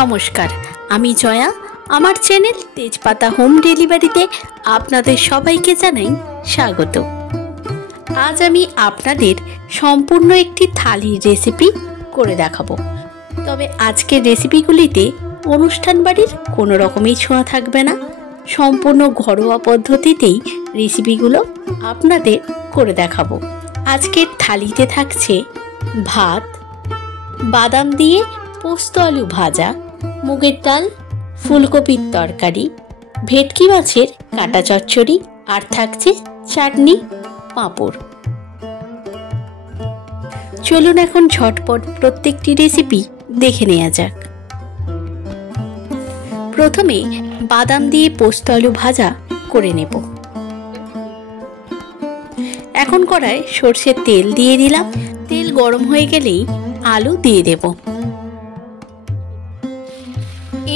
নমস্কার, আমি জয়া। আমার চ্যানেল তেজপাতা হোম ডেলিভারিতে আপনাদের সবাইকে জানাই স্বাগত। আজ আমি আপনাদের সম্পূর্ণ একটি থালির রেসিপি করে দেখাবো। তবে আজকের রেসিপিগুলিতে অনুষ্ঠান বাড়ির কোনো রকমই ছোঁয়া থাকবে না। সম্পূর্ণ ঘরোয়া পদ্ধতিতেই রেসিপিগুলো আপনাদের করে দেখাবো। আজকের থালিতে থাকছে ভাত, বাদাম দিয়ে পোস্ত আলু ভাজা, মুগের ডাল, ফুলকপির তরকারি, ভেটকি মাছের কাটা চচ্চড়ি, আর থাকছে চাটনি, পাঁপড়। চলুন এখন ঝটপট প্রত্যেকটি রেসিপি দেখে নেওয়া যাক। প্রথমে বাদাম দিয়ে পোস্ত আলু ভাজা করে নেব। এখন কড়ায় সরষের তেল দিয়ে দিলাম। তেল গরম হয়ে গেলেই আলু দিয়ে দেব।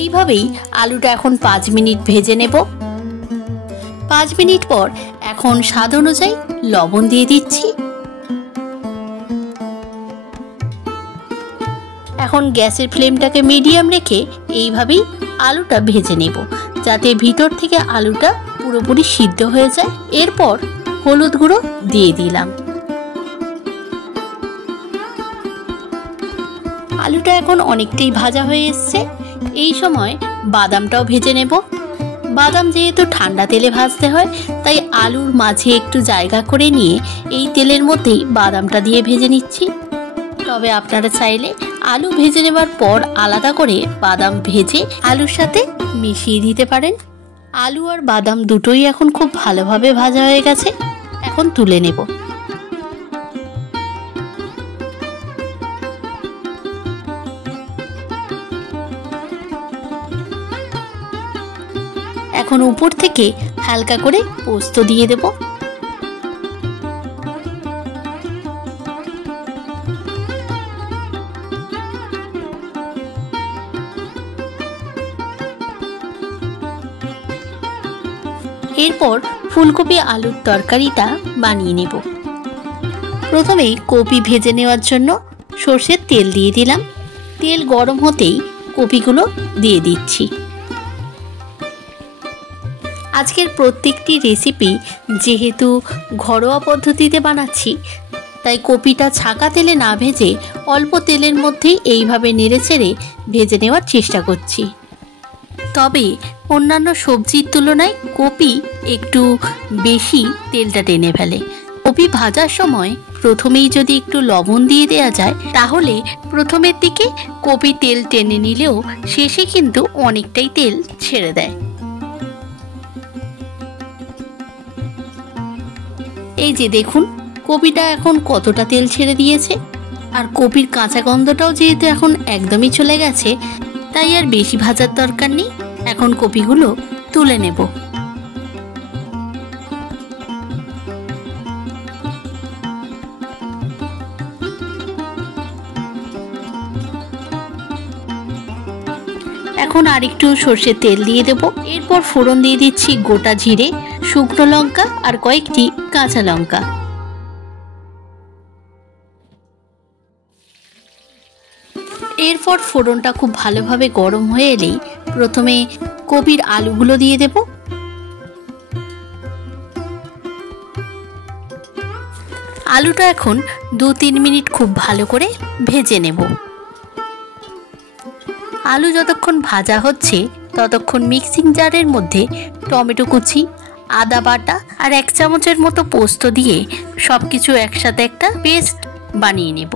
এইভাবেই আলুটা এখন 5 মিনিট ভেজে নেব। 5 মিনিট পর এখন স্বাদ অনুযায়ী লবণ দিয়ে দিচ্ছি। এখন গ্যাসের ফ্লেমটাকে মিডিয়াম রেখে এইভাবেই আলুটা ভেজে নেব, যাতে ভিতর থেকে আলুটা পুরোপুরি সিদ্ধ হয়ে যায়। এরপর হলুদ গুঁড়ো দিয়ে দিলাম। আলুটা এখন অনেকটাই ভাজা হয়ে এসছে। এই সময় বাদামটাও ভেজে নেব। বাদাম যেহেতু ঠান্ডা তেলে ভাজতে হয়, তাই আলুর মাঝে একটু জায়গা করে নিয়ে এই তেলের মধ্যেই বাদামটা দিয়ে ভেজে নিচ্ছি। তবে আপনারা চাইলে আলু ভেজে নেবার পর আলাদা করে বাদাম ভেজে আলুর সাথে মিশিয়ে দিতে পারেন। আলু আর বাদাম দুটোই এখন খুব ভালোভাবে ভাজা হয়ে গেছে। এখন তুলে নেব। এখন উপর থেকে হালকা করে পোস্ত দিয়ে দেব। এরপর ফুলকপি আলুর তরকারিটা বানিয়ে নেব। প্রথমে কপি ভেজে নেওয়ার জন্য সরষের তেল দিয়ে দিলাম। তেল গরম হতেই কপিগুলো দিয়ে দিচ্ছি। আজকের প্রত্যেকটি রেসিপি যেহেতু ঘরোয়া পদ্ধতিতে বানাচ্ছি, তাই কপিটা ছাকা তেলে না ভেজে অল্প তেলের মধ্যেই এইভাবে নেড়েচেড়ে ভেজে নেওয়ার চেষ্টা করছি। তবে অন্যান্য সবজির তুলনায় কপি একটু বেশি তেলটা টেনে ফেলে। কপি ভাজার সময় প্রথমেই যদি একটু লবণ দিয়ে দেওয়া যায়, তাহলে প্রথমের দিকে কপি তেল টেনে নিলেও শেষে কিন্তু অনেকটাই তেল ছেড়ে দেয়। এই যে দেখুন, কপিটা এখন কতটা তেল ছেড়ে দিয়েছে। আর কপির কাঁচা গন্ধটাও যেহেতু এখন একদমই চলে গেছে, তাই আর বেশি ভাজার দরকার নেই। এখন কপিগুলো তুলে নেব। এখন আরেকটু সরষের তেল দিয়ে দেব। এরপর ফোড়ন দিয়ে দিচ্ছি গোটা জিরে, শুকনো লঙ্কা আর কয়েকটি কাঁচা লঙ্কা। এরপর ফোড়নটা খুব ভালোভাবে গরম হয়ে এলেই প্রথমে কপির আলুগুলো দিয়ে দেব। আলুটা এখন 2-3 মিনিট খুব ভালো করে ভেজে নেব। আলু যতক্ষণ ভাজা হচ্ছে ততক্ষণ মিক্সিং জারের মধ্যে টমেটো কুচি, আদা বাটা আর 1 চামচের মতো পোস্ত দিয়ে সবকিছু একসাথে একটা পেস্ট বানিয়ে নেব।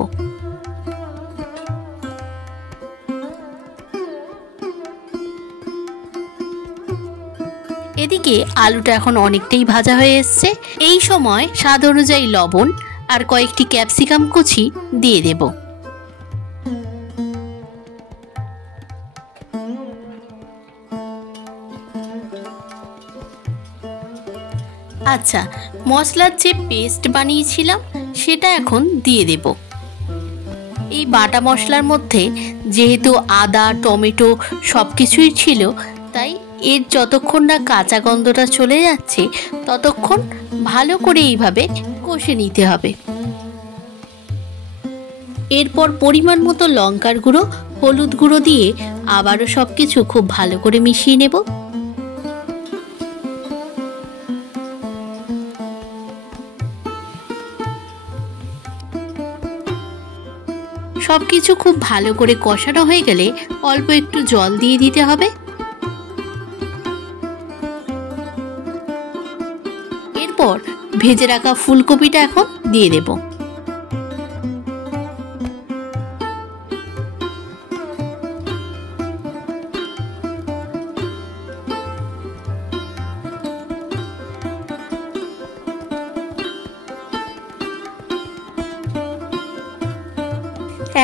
এদিকে আলুটা এখন অনেকটাই ভাজা হয়ে এসছে। এই সময় স্বাদ অনুযায়ী লবণ আর কয়েকটি ক্যাপসিকাম কুচি দিয়ে দেব। আচ্ছা, মশলার যে পেস্ট বানিয়েছিলাম সেটা এখন দিয়ে দেব। এই বাটা মশলার মধ্যে যেহেতু আদা, টমেটো সবকিছুই ছিল, তাই এর যতক্ষণ না কাঁচা গন্ধটা চলে যাচ্ছে ততক্ষণ ভালো করে এইভাবে কষে নিতে হবে। এরপর পরিমাণ মতো লঙ্কার গুঁড়ো, হলুদ গুঁড়ো দিয়ে আবারও সব কিছু খুব ভালো করে মিশিয়ে নেব। সব কিছু খুব ভালো করে কষানো হয়ে গেলে অল্প একটু জল দিয়ে দিতে হবে। এরপর ভেজে রাখা ফুলকপিটা এখন দিয়ে দেব।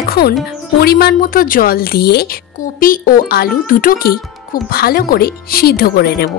এখন পরিমাণ মতো জল দিয়ে কপি ও আলু দুটোকেই খুব ভালো করে সিদ্ধ করে নেব।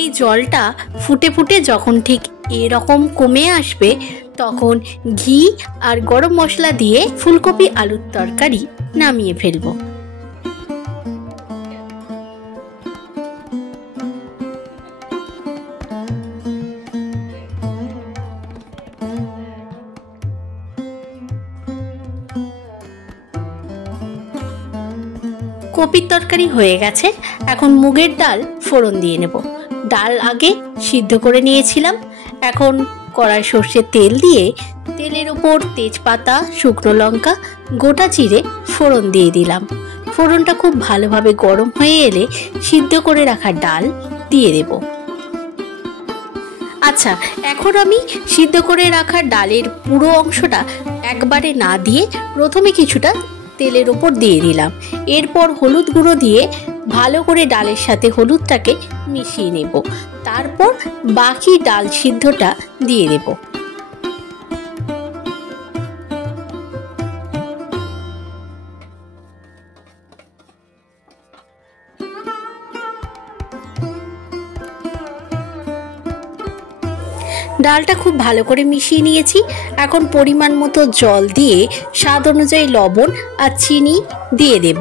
এই জলটা ফুটে ফুটে যখন ঠিক এরকম কমে আসবে তখন ঘি আর গরম মশলা দিয়ে ফুলকপি আলুর তরকারি নামিয়ে ফেলবো। কপির তরকারি হয়ে গেছে, এখন মুগের ডাল ফোড়ন দিয়ে নেব। ডাল আগে সিদ্ধ করে নিয়েছিলাম। এখন কড়াই সর্ষের তেল দিয়ে তেলের ওপর তেজপাতা, শুকনো লঙ্কা, গোটা জিরে ফোড়ন দিয়ে দিলাম। ফোড়নটা খুব ভালোভাবে গরম হয়ে এলে সিদ্ধ করে রাখা ডাল দিয়ে দেব। আচ্ছা, এখন আমি সিদ্ধ করে রাখা ডালের পুরো অংশটা একবারে না দিয়ে প্রথমে কিছুটা তেলের ওপর দিয়ে দিলাম। এরপর হলুদ গুঁড়ো দিয়ে ভালো করে ডালের সাথে হলুদটাকে মিশিয়ে নেব। তারপর বাকি ডাল সিদ্ধটা দিয়ে দেব। ডালটা খুব ভালো করে মিশিয়ে নিয়েছি। এখন পরিমাণ মতো জল দিয়ে স্বাদ অনুযায়ী লবণ আর চিনি দিয়ে দেব।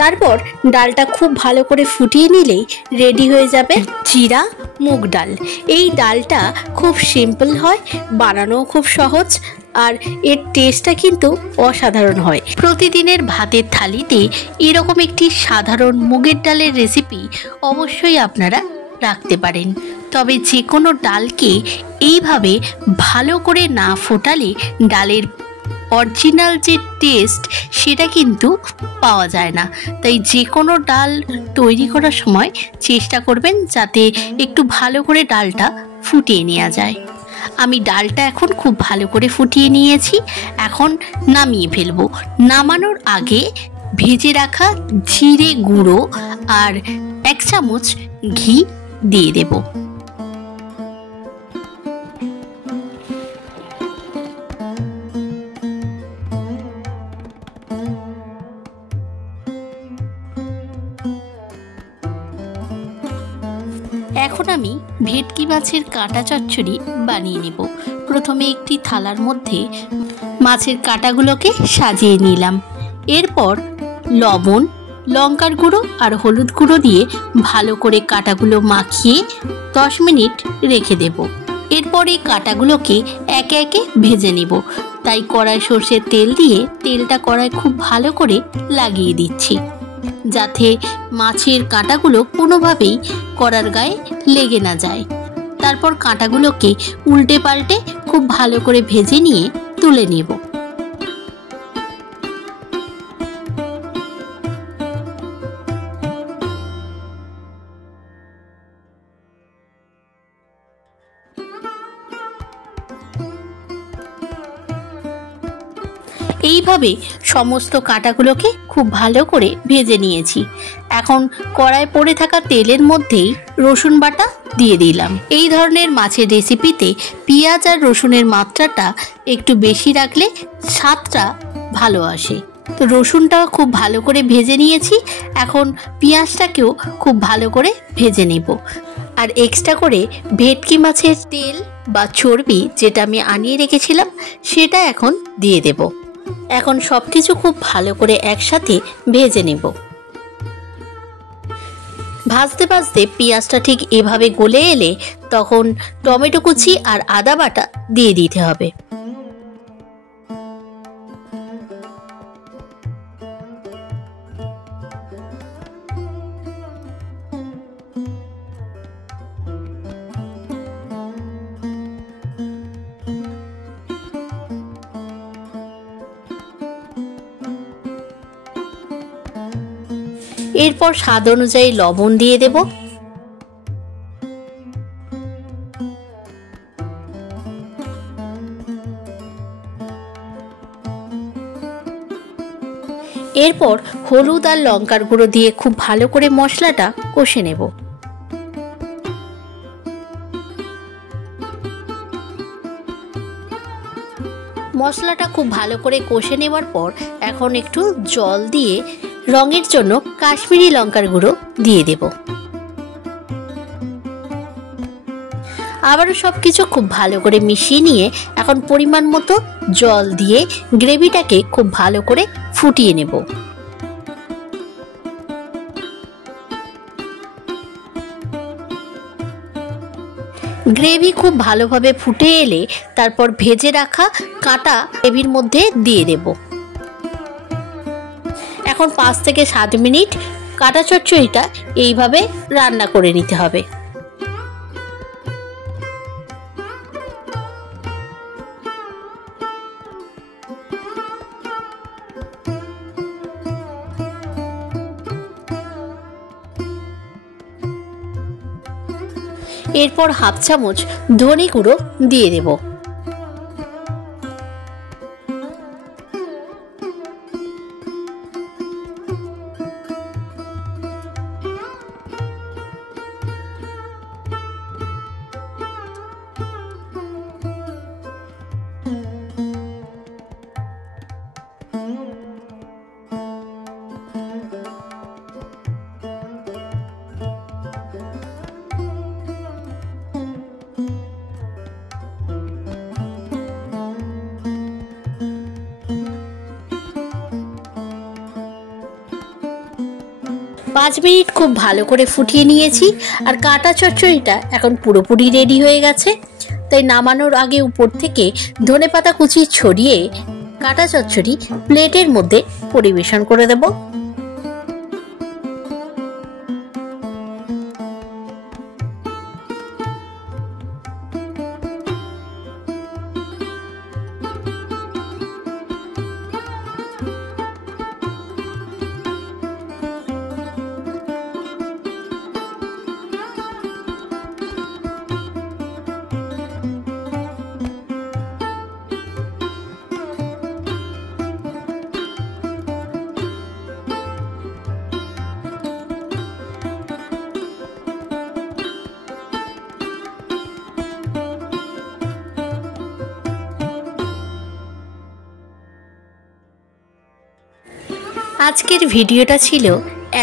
তারপর ডালটা খুব ভালো করে ফুটিয়ে নিলেই রেডি হয়ে যাবে জিরা মুগ ডাল। এই ডালটা খুব সিম্পল হয়, বানানো খুব সহজ, আর এর টেস্টটা কিন্তু অসাধারণ হয়। প্রতিদিনের ভাতের থালিতে এরকম একটি সাধারণ মুগের ডালের রেসিপি অবশ্যই আপনারা রাখতে পারেন। তবে যে কোনো ডালকে এইভাবে ভালো করে না ফোটালে ডালের অরিজিনাল যে টেস্ট সেটা কিন্তু পাওয়া যায় না। তাই যে কোনো ডাল তৈরি করার সময় চেষ্টা করবেন যাতে একটু ভালো করে ডালটা ফুটিয়ে নেওয়া যায়। আমি ডালটা এখন খুব ভালো করে ফুটিয়ে নিয়েছি। এখন নামিয়ে ফেলবো। নামানোর আগে ভেজে রাখা জিরে গুঁড়ো আর 1 চামচ ঘি দিয়ে দেব। এখন আমি ভেটকি মাছের কাঁটা চচ্চড়ি বানিয়ে নেব। প্রথমে একটি থালার মধ্যে মাছের কাঁটাগুলোকে সাজিয়ে নিলাম। এরপর লবণ, লঙ্কার গুঁড়ো আর হলুদ গুঁড়ো দিয়ে ভালো করে কাঁটাগুলো মাখিয়ে 10 মিনিট রেখে দেব। এরপর এই কাঁটাগুলোকে একে একে ভেজে নেব। তাই কড়াই সর্ষের তেল দিয়ে তেলটা কড়াই খুব ভালো করে লাগিয়ে দিচ্ছি যাতে মাছের কাঁটাগুলো কোনোভাবেই কড়ার গায়ে লেগে না যায়। তারপর কাঁটাগুলোকে উল্টে পাল্টে খুব ভালো করে ভেজে নিয়ে তুলে নেব। এইভাবে সমস্ত কাঁটাগুলোকে খুব ভালো করে ভেজে নিয়েছি। এখন কড়ায় পড়ে থাকা তেলের মধ্যেই রসুন বাটা দিয়ে দিলাম। এই ধরনের মাছের রেসিপিতে পেঁয়াজ আর রসুনের মাত্রাটা একটু বেশি রাখলে স্বাদটা ভালো আসে। তো রসুনটা খুব ভালো করে ভেজে নিয়েছি। এখন পেঁয়াজটাকেও খুব ভালো করে ভেজে নেব। আর এক্সট্রা করে ভেটকি মাছের তেল বা চর্বি যেটা আমি আনিয়ে রেখেছিলাম সেটা এখন দিয়ে দেব। এখন সব কিছু খুব ভালো করে একসাথে ভেজে নেব। ভাজতে ভাজতে পেঁয়াজটা ঠিক এভাবে গলে এলে তখন টমেটো কুচি আর আদা বাটা দিয়ে দিতে হবে। এরপর স্বাদ অনুযায়ী লবণ দিয়ে দেব। এরপর হলুদ আর লঙ্কার গুঁড়ো দিয়ে খুব ভালো করে মশলাটা কষে নেব। মশলাটা খুব ভালো করে কষে নেওয়ার পর এখন একটু জল দিয়ে রঙের জন্য কাশ্মীরি লঙ্কার গুঁড়ো দিয়ে দেব। আবারও সবকিছু খুব ভালো করে মিশিয়ে নিয়ে এখন পরিমাণ মতো জল দিয়ে গ্রেভিটাকে খুব ভালো করে ফুটিয়ে নেব। গ্রেভি খুব ভালোভাবে ফুটে এলে তারপর ভেজে রাখা কাঁটা গ্রেভির মধ্যে দিয়ে দেব। এখন 5 থেকে 7 মিনিট কাঁটা চচ্চড়িটা এইভাবে রান্না করে নিতে হবে। এরপর হাফ চামচ ধনে গুঁড়ো দিয়ে দেব। পাঁচ মিনিট খুব ভালো করে ফুটিয়ে নিয়েছি। আর কাঁটা চচ্চড়িটা এখন পুরোপুরি রেডি হয়ে গেছে। তাই নামানোর আগে উপর থেকে ধনেপাতা কুচি ছড়িয়ে কাঁটা চচ্চড়ি প্লেটের মধ্যে পরিবেশন করে দেব। আজকের ভিডিওটা ছিল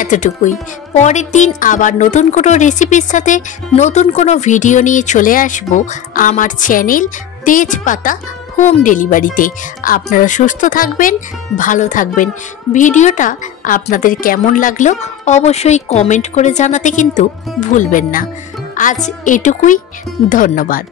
এতটুকুই। পরের দিন আবার নতুন কোনো রেসিপির সাথে নতুন কোনো ভিডিও নিয়ে চলে আসব আমার চ্যানেল তেজপাতা হোম ডেলিভারিতে। আপনারা সুস্থ থাকবেন, ভালো থাকবেন। ভিডিওটা আপনাদের কেমন লাগলো অবশ্যই কমেন্ট করে জানাতে কিন্তু ভুলবেন না। আজ এটুকুই, ধন্যবাদ।